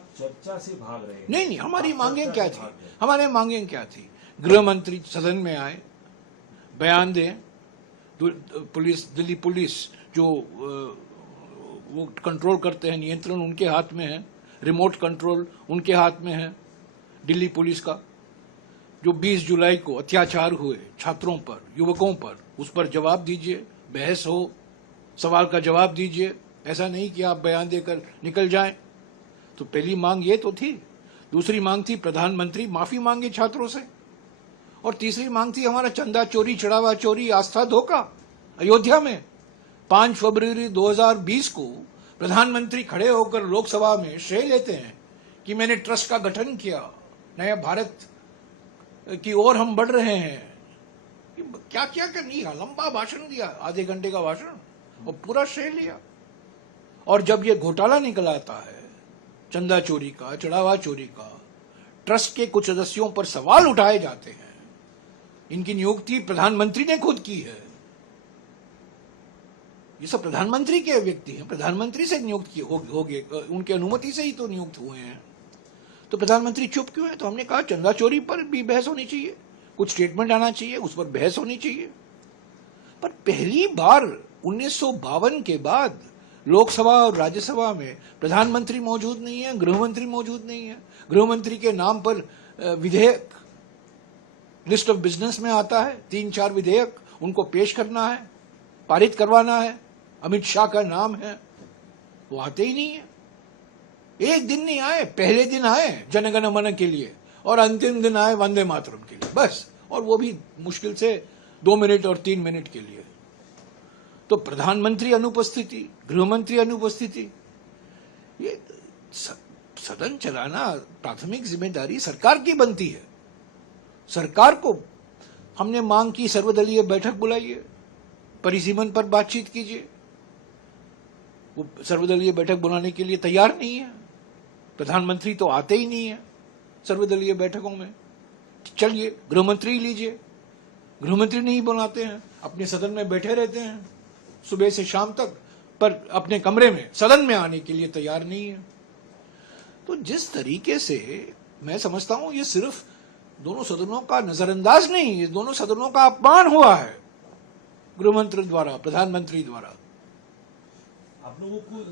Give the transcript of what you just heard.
आप चर्चा से भाग रहे हैं। नहीं, हमारी आप मांगे चर्चा क्या से थी? भाग रहे हैं। हमारे मांगे क्या थी? गृह मंत्री सदन में आए, बयान दें, पुलिस, दिल्ली पुलिस जो वो कंट्रोल करते हैं, नियंत्रण उनके हाथ में है, रिमोट कंट्रोल उनके हाथ में है दिल्ली पुलिस का। जो 20 जुलाई को अत्याचार हुए छात्रों पर, युवकों पर, उस पर जवाब दीजिए, बहस हो, सवाल का जवाब दीजिए। ऐसा नहीं कि आप बयान देकर निकल जाएं। तो पहली मांग ये तो थी। दूसरी मांग थी प्रधानमंत्री माफी मांगे छात्रों से, और तीसरी मांग थी हमारा चंदा चोरी, चढ़ावा चोरी, आस्था धोखा। अयोध्या में 5 फरवरी 2020 को प्रधानमंत्री खड़े होकर लोकसभा में श्रेय लेते हैं कि मैंने ट्रस्ट का गठन किया, नया भारत की ओर हम बढ़ रहे हैं। क्या क्या करनी है, लंबा भाषण दिया, आधे घंटे का भाषण, और पूरा श्रेय लिया। और जब ये घोटाला निकल आता है चंदा चोरी का, चढ़ावा चोरी का, ट्रस्ट के कुछ सदस्यों पर सवाल उठाए जाते हैं। इनकी नियुक्ति प्रधानमंत्री ने खुद की है। ये सब प्रधानमंत्री के व्यक्ति हैं, प्रधानमंत्री से नियुक्त हो गए, उनकी अनुमति से ही तो नियुक्त हुए हैं। तो प्रधानमंत्री चुप क्यों है? तो हमने कहा चंदा चोरी पर भी बहस होनी चाहिए, कुछ स्टेटमेंट आना चाहिए, उस पर बहस होनी चाहिए। पर पहली बार 1952 के बाद लोकसभा और राज्यसभा में प्रधानमंत्री मौजूद नहीं है, गृहमंत्री मौजूद नहीं है। गृहमंत्री के नाम पर विधेयक लिस्ट ऑफ बिजनेस में आता है, 3-4 विधेयक उनको पेश करना है, पारित करवाना है। अमित शाह का नाम है, वो आते ही नहीं है। एक दिन नहीं आए, पहले दिन आए जनगण मन के लिए, और अंतिम दिन आए वंदे मातरम के लिए, बस। और वो भी मुश्किल से 2 मिनट और 3 मिनट के लिए। तो प्रधानमंत्री अनुपस्थिति, गृहमंत्री अनुपस्थिति, ये सदन चलाना प्राथमिक जिम्मेदारी सरकार की बनती है। सरकार को हमने मांग की सर्वदलीय बैठक बुलाइए, परिसीमन पर बातचीत कीजिए। वो सर्वदलीय बैठक बुलाने के लिए तैयार नहीं है। प्रधानमंत्री तो आते ही नहीं है सर्वदलीय बैठकों में। चलिए गृहमंत्री लीजिए, गृहमंत्री नहीं बुलाते हैं, अपने सदन में बैठे रहते हैं सुबह से शाम तक, पर अपने कमरे में, सदन में आने के लिए तैयार नहीं है। तो जिस तरीके से मैं समझता हूं, ये सिर्फ दोनों सदनों का नजरअंदाज नहीं, ये दोनों सदनों का अपमान हुआ है गृहमंत्री द्वारा, प्रधानमंत्री द्वारा। आप लोगों को